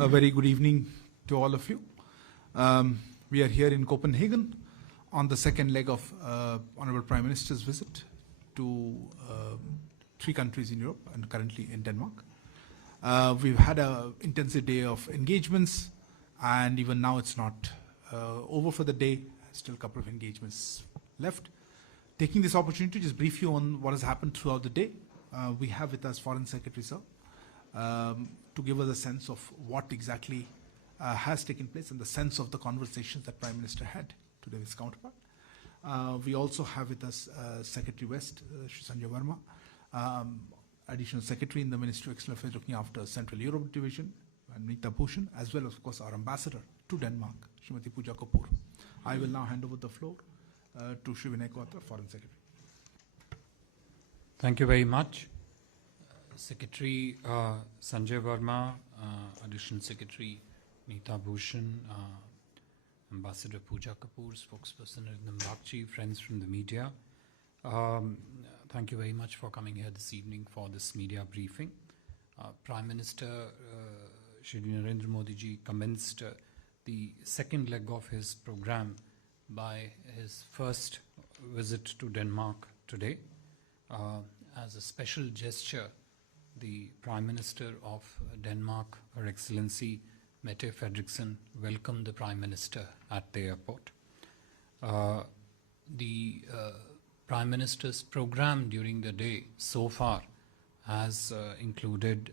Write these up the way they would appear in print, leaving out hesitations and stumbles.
A very good evening to all of you. We are here in Copenhagen on the second leg of Honorable Prime Minister's visit to 3 countries in Europe and currently in Denmark. We've had an intensive day of engagements, and even now it's not over for the day. Still a couple of engagements left. Taking this opportunity to just brief you on what has happened throughout the day. We have with us Foreign Secretary Sir to give us a sense of what exactly has taken place and the sense of the conversations that Prime Minister had today with his counterpart. We also have with us Secretary West, Shri Sanjay Verma, Additional Secretary in the Ministry of External Affairs looking after Central Europe Division, and Nita Bhushan, as well as, of course, our Ambassador to Denmark, Srimati Pooja Kapoor. I will now hand over the floor to Shri Vinay Quatra, Foreign Secretary. Thank you very much. Secretary Sanjay Verma, Additional Secretary Nita Bhushan, Ambassador Pooja Kapoor, spokesperson Arindam Bagchi, friends from the media. Thank you very much for coming here this evening for this media briefing. Prime Minister Shri Narendra Modi ji commenced the second leg of his program by his first visit to Denmark today. As a special gesture, the Prime Minister of Denmark, Her Excellency Mette Frederiksen, welcomed the Prime Minister at the airport. The Prime Minister's program during the day so far has included,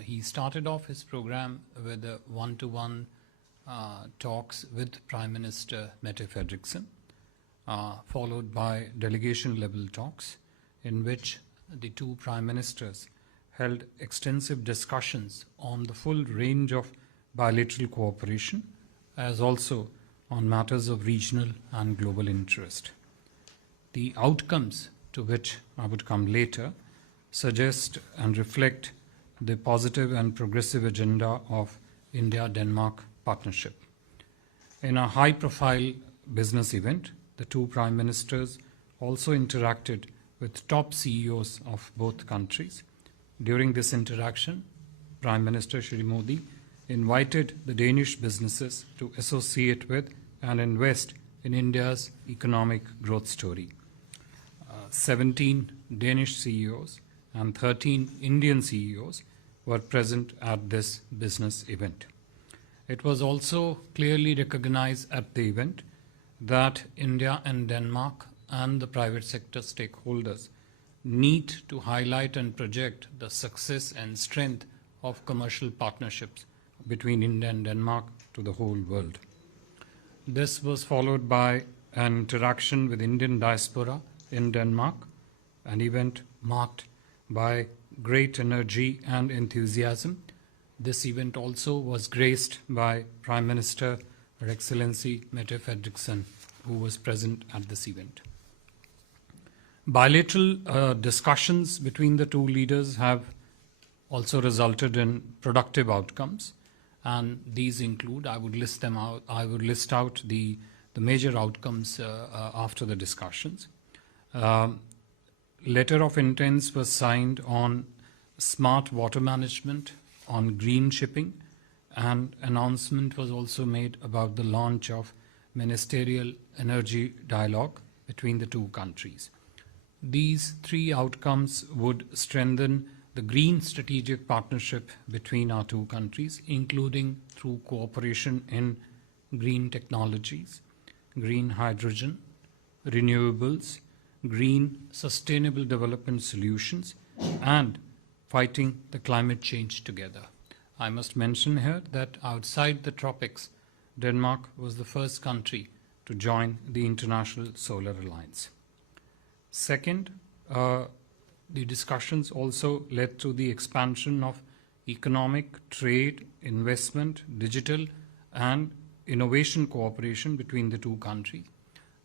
he started off his program with a one-to-one talks with Prime Minister Mette Frederiksen, followed by delegation-level talks in which the 2 Prime Ministers held extensive discussions on the full range of bilateral cooperation, as also on matters of regional and global interest. The outcomes, to which I would come later, suggest and reflect the positive and progressive agenda of India-Denmark partnership. In a high-profile business event, the 2 Prime Ministers also interacted with top CEOs of both countries. During this interaction, Prime Minister Shri Modi invited the Danish businesses to associate with and invest in India's economic growth story. 17 Danish CEOs and 13 Indian CEOs were present at this business event. It was also clearly recognized at the event that India and Denmark and the private sector stakeholders need to highlight and project the success and strength of commercial partnerships between India and Denmark to the whole world. This was followed by an interaction with Indian diaspora in Denmark, an event marked by great energy and enthusiasm. This event also was graced by Prime Minister Her Excellency Mette Frederiksen, who was present at this event. Bilateral discussions between the 2 leaders have also resulted in productive outcomes, and these include, I would list out the major outcomes after the discussions. Letter of intents was signed on smart water management, on green shipping, and announcement was also made about the launch of ministerial energy dialogue between the 2 countries. These 3 outcomes would strengthen the green strategic partnership between our 2 countries, including through cooperation in green technologies, green hydrogen, renewables, green sustainable development solutions, and fighting the climate change together. I must mention here that outside the tropics, Denmark was the first country to join the International Solar Alliance. Second, the discussions also led to the expansion of economic, trade, investment, digital, and innovation cooperation between the 2 countries.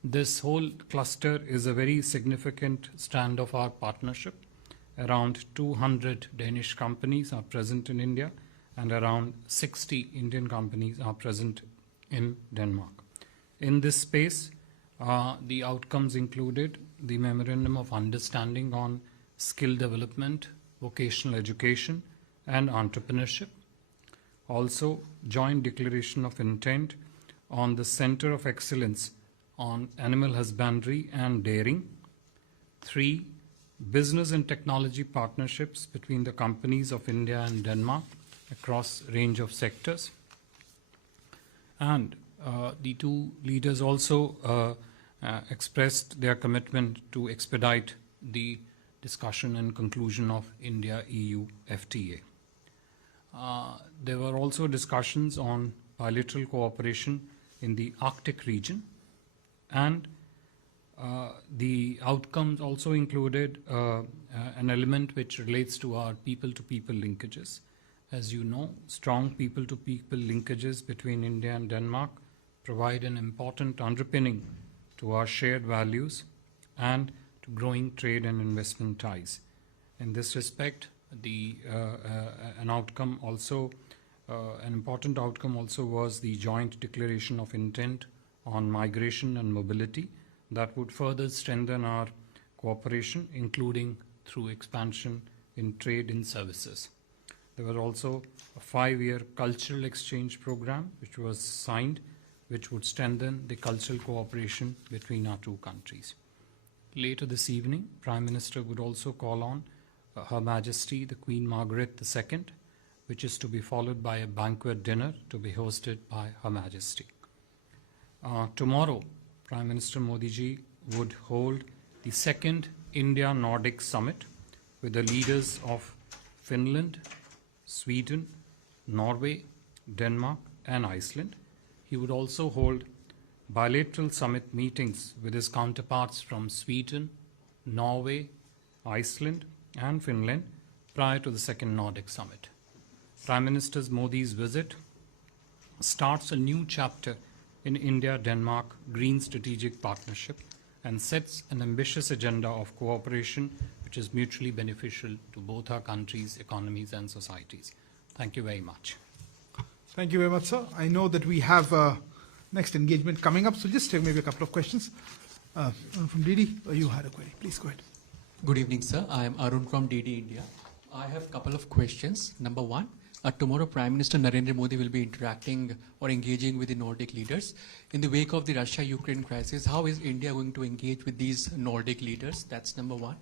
This whole cluster is a very significant strand of our partnership. Around 200 Danish companies are present in India, and around 60 Indian companies are present in Denmark. In this space, the outcomes included the Memorandum of Understanding on skill development, vocational education, and entrepreneurship. Also, joint declaration of intent on the Center of Excellence on Animal Husbandry and Dairying. 3. Business and technology partnerships between the companies of India and Denmark across range of sectors. And the two leaders also expressed their commitment to expedite the discussion and conclusion of India-EU FTA. There were also discussions on bilateral cooperation in the Arctic region, and the outcomes also included an element which relates to our people-to-people linkages. As you know, strong people-to-people linkages between India and Denmark provide an important underpinning to our shared values and to growing trade and investment ties. In this respect, an important outcome also was the joint declaration of intent on migration and mobility that would further strengthen our cooperation, including through expansion in trade and services. There was also a 5-year cultural exchange program which was signed, which would strengthen the cultural cooperation between our two countries. Later this evening, Prime Minister would also call on Her Majesty the Queen Margaret II, which is to be followed by a banquet dinner to be hosted by Her Majesty. Tomorrow, Prime Minister Modi ji would hold the second India-Nordic Summit with the leaders of Finland, Sweden, Norway, Denmark, and Iceland. He would also hold bilateral summit meetings with his counterparts from Sweden, Norway, Iceland, and Finland prior to the second Nordic Summit. Prime Minister Modi's visit starts a new chapter in India-Denmark Green Strategic Partnership and sets an ambitious agenda of cooperation which is mutually beneficial to both our countries, economies, and societies. Thank you very much. Thank you very much, sir. I know that we have next engagement coming up, so just take maybe a couple of questions. From DD, you had a query. Please go ahead. Good evening, sir. I am Arun from DD India. I have a couple of questions. Number one, tomorrow Prime Minister Narendra Modi will be interacting or engaging with the Nordic leaders. In the wake of the Russia-Ukraine crisis, how is India going to engage with these Nordic leaders? That's number one.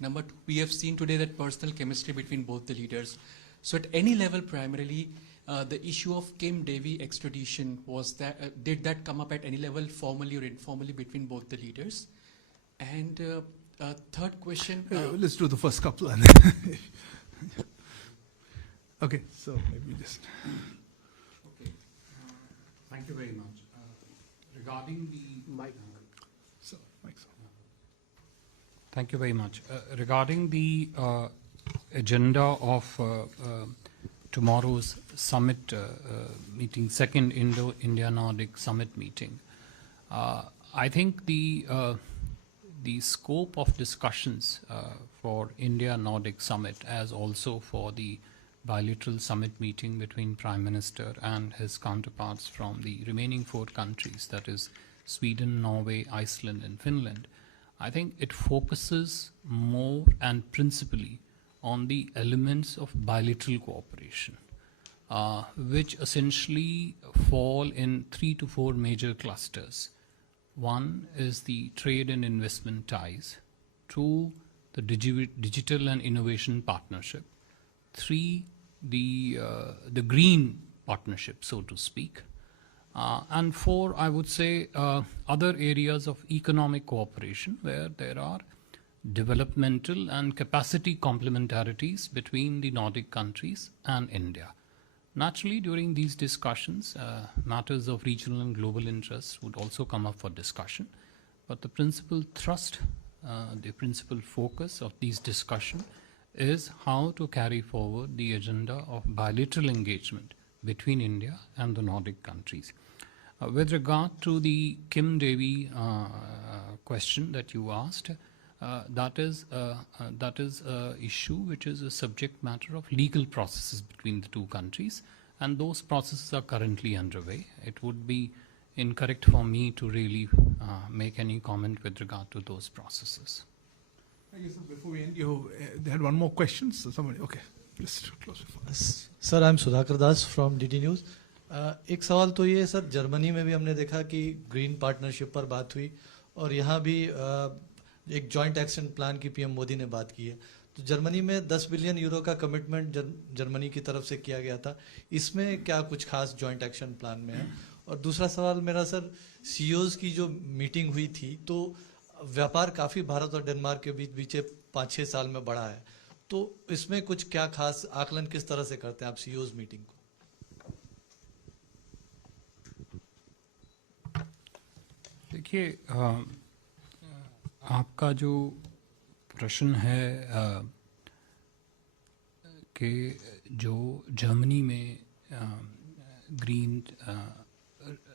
Number two, we have seen today that personal chemistry between both the leaders. So at any level, primarily, the issue of Kim Devi extradition, did that come up at any level, formally or informally, between both the leaders? And third question. Let's do the first couple. And then okay, so maybe just. Okay. Thank you very much. Regarding the Mike. So, Mike. Thank you very much. Regarding the agenda of tomorrow's summit meeting, second Indo-India-Nordic summit meeting, I think the scope of discussions for India-Nordic summit, as also for the bilateral summit meeting between Prime Minister and his counterparts from the remaining 4 countries, that is Sweden, Norway, Iceland, and Finland, I think it focuses more and principally on the elements of bilateral cooperation, which essentially fall in 3 to 4 major clusters. One is the trade and investment ties. 2, the digital and innovation partnership. 3, the green partnership, so to speak. And 4, I would say, other areas of economic cooperation where there are developmental and capacity complementarities between the Nordic countries and India. Naturally, during these discussions, matters of regional and global interest would also come up for discussion. But the principal thrust, the principal focus of these discussions is how to carry forward the agenda of bilateral engagement between India and the Nordic countries. With regard to the Kim Devi question that you asked, that is an issue which is a subject matter of legal processes between the two countries, and those processes are currently underway. It would be incorrect for me to really make any comment with regard to those processes. I guess before we end, they had one more question. So somebody, okay, just close before. Sir I am Sudhakar Das from DD news. एक सवाल तो ये है sir, Germany में भी हमने देखा कि ग्रीन पार्टनरशिप पर बात हुई और यहाँ भी एक जॉइंट एक्शन प्लान की पीएम मोदी ने बात की है। तो जर्मनी में 10 बिलियन यूरो का कमिटमेंट जर्मनी की तरफ से किया गया था, इसमें क्या कुछ खास जॉइंट एक्शन प्लान में है? और दूसरा सवाल मेरा सर, सीईओज की जो मीटिंग हुई थी तो व्यापार काफ़ी भारत और डेनमार्क के बीच बीचे 5-6 साल में बढ़ा है, तो इसमें कुछ क्या खास आकलन किस तरह से करते हैं आप सीईओज मीटिंग को? देखिए, आपका जो प्रश्न है कि जो जर्मनी में ग्रीन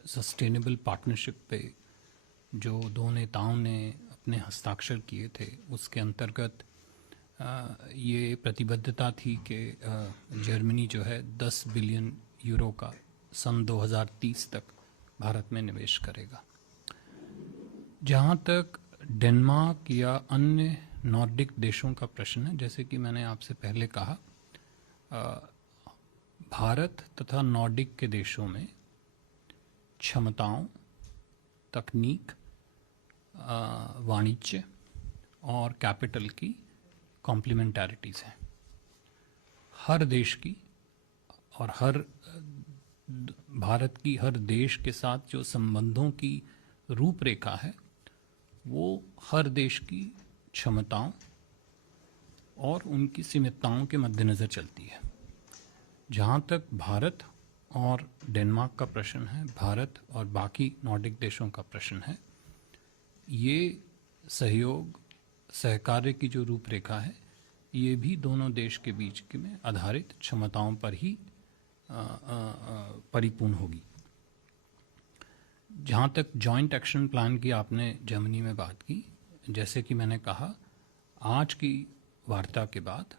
सस्टेनेबल पार्टनरशिप पे जो दो नेताओं ने अपने हस्ताक्षर किए थे, उसके अंतर्गत ये प्रतिबद्धता थी कि जर्मनी जो है 10 बिलियन यूरो का सन 2030 तक भारत में निवेश करेगा। जहाँ तक डेनमार्क या अन्य नॉर्डिक देशों का प्रश्न है, जैसे कि मैंने आपसे पहले कहा, भारत तथा नॉर्डिक के देशों में क्षमताओं, तकनीक, वाणिज्य और कैपिटल की कॉम्प्लीमेंटैरिटीज़ हैं। हर देश की और हर भारत की हर देश के साथ जो संबंधों की रूपरेखा है वो हर देश की क्षमताओं और उनकी सीमितताओं के मद्देनज़र चलती है। जहाँ तक भारत और डेनमार्क का प्रश्न है, भारत और बाकी नॉर्डिक देशों का प्रश्न है, ये सहयोग सहकार्य की जो रूपरेखा है ये भी दोनों देश के बीच के में आधारित क्षमताओं पर ही परिपूर्ण होगी। जहाँ तक जॉइंट एक्शन प्लान की आपने जर्मनी में बात की, जैसे कि मैंने कहा, आज की वार्ता के बाद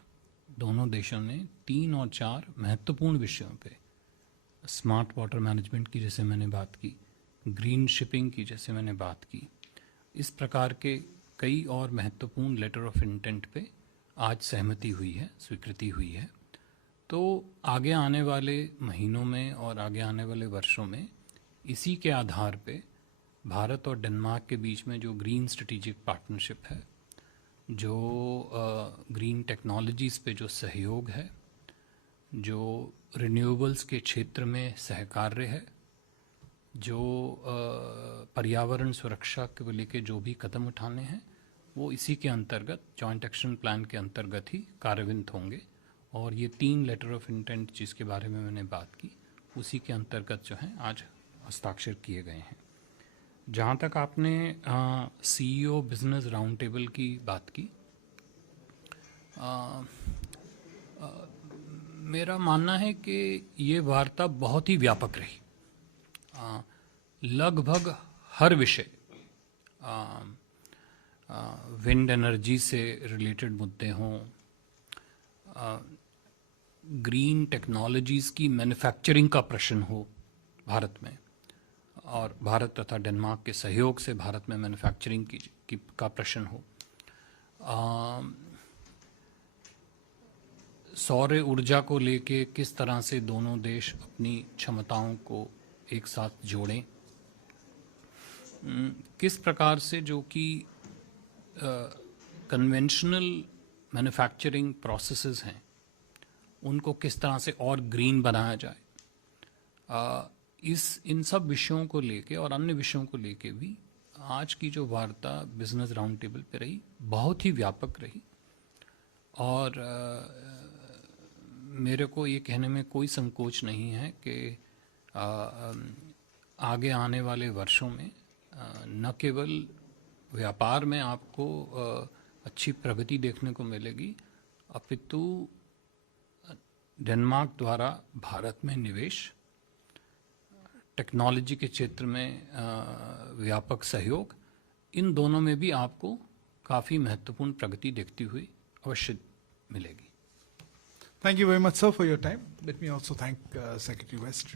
दोनों देशों ने 3 और 4 महत्वपूर्ण विषयों पे, स्मार्ट वाटर मैनेजमेंट की जैसे मैंने बात की, ग्रीन शिपिंग की जैसे मैंने बात की, इस प्रकार के कई और महत्वपूर्ण लेटर ऑफ इंटेंट पे आज सहमति हुई है, स्वीकृति हुई है। तो आगे आने वाले महीनों में और आगे आने वाले वर्षों में इसी के आधार पे भारत और डेनमार्क के बीच में जो ग्रीन स्ट्रेटेजिक पार्टनरशिप है, जो ग्रीन टेक्नोलॉजीज़ पे जो सहयोग है, जो रिन्यूएबल्स के क्षेत्र में सहकार्य है, जो पर्यावरण सुरक्षा के लेके जो भी कदम उठाने हैं वो इसी के अंतर्गत जॉइंट एक्शन प्लान के अंतर्गत ही कार्यान्वित होंगे। और ये 3 लेटर ऑफ इंटेंट जिसके बारे में मैंने बात की उसी के अंतर्गत जो है आज हस्ताक्षर किए गए हैं। जहाँ तक आपने सीईओ बिजनेस राउंड टेबल की बात की, मेरा मानना है कि ये वार्ता बहुत ही व्यापक रही। लगभग हर विषय, विंड एनर्जी से रिलेटेड मुद्दे हों, ग्रीन टेक्नोलॉजीज़ की मैन्युफैक्चरिंग का प्रश्न हो भारत में, और भारत तथा डेनमार्क के सहयोग से भारत में मैन्युफैक्चरिंग का प्रश्न हो, सौर ऊर्जा को लेके किस तरह से दोनों देश अपनी क्षमताओं को एक साथ जोड़ें, किस प्रकार से जो कि कन्वेंशनल मैन्युफैक्चरिंग प्रोसेसेस हैं उनको किस तरह से और ग्रीन बनाया जाए, इन सब विषयों को लेके और अन्य विषयों को लेके भी आज की जो वार्ता बिजनेस राउंड टेबल पे रही बहुत ही व्यापक रही। और मेरे को ये कहने में कोई संकोच नहीं है कि आगे आने वाले वर्षों में न केवल व्यापार में आपको अच्छी प्रगति देखने को मिलेगी, अपितु डेनमार्क द्वारा भारत में निवेश, टेक्नोलॉजी के क्षेत्र में व्यापक सहयोग, इन दोनों में भी आपको काफ़ी महत्वपूर्ण प्रगति देखती हुई अवश्य मिलेगी। Thank you very much, sir, for your time. Let me also thank Secretary West,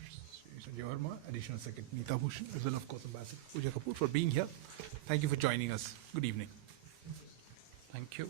Sanjay Verma, Additional Secretary Neeta Bhushan, as well, of course, Ambassador Pooja Kapoor for being here. Thank you for joining us. Good evening. Thank you.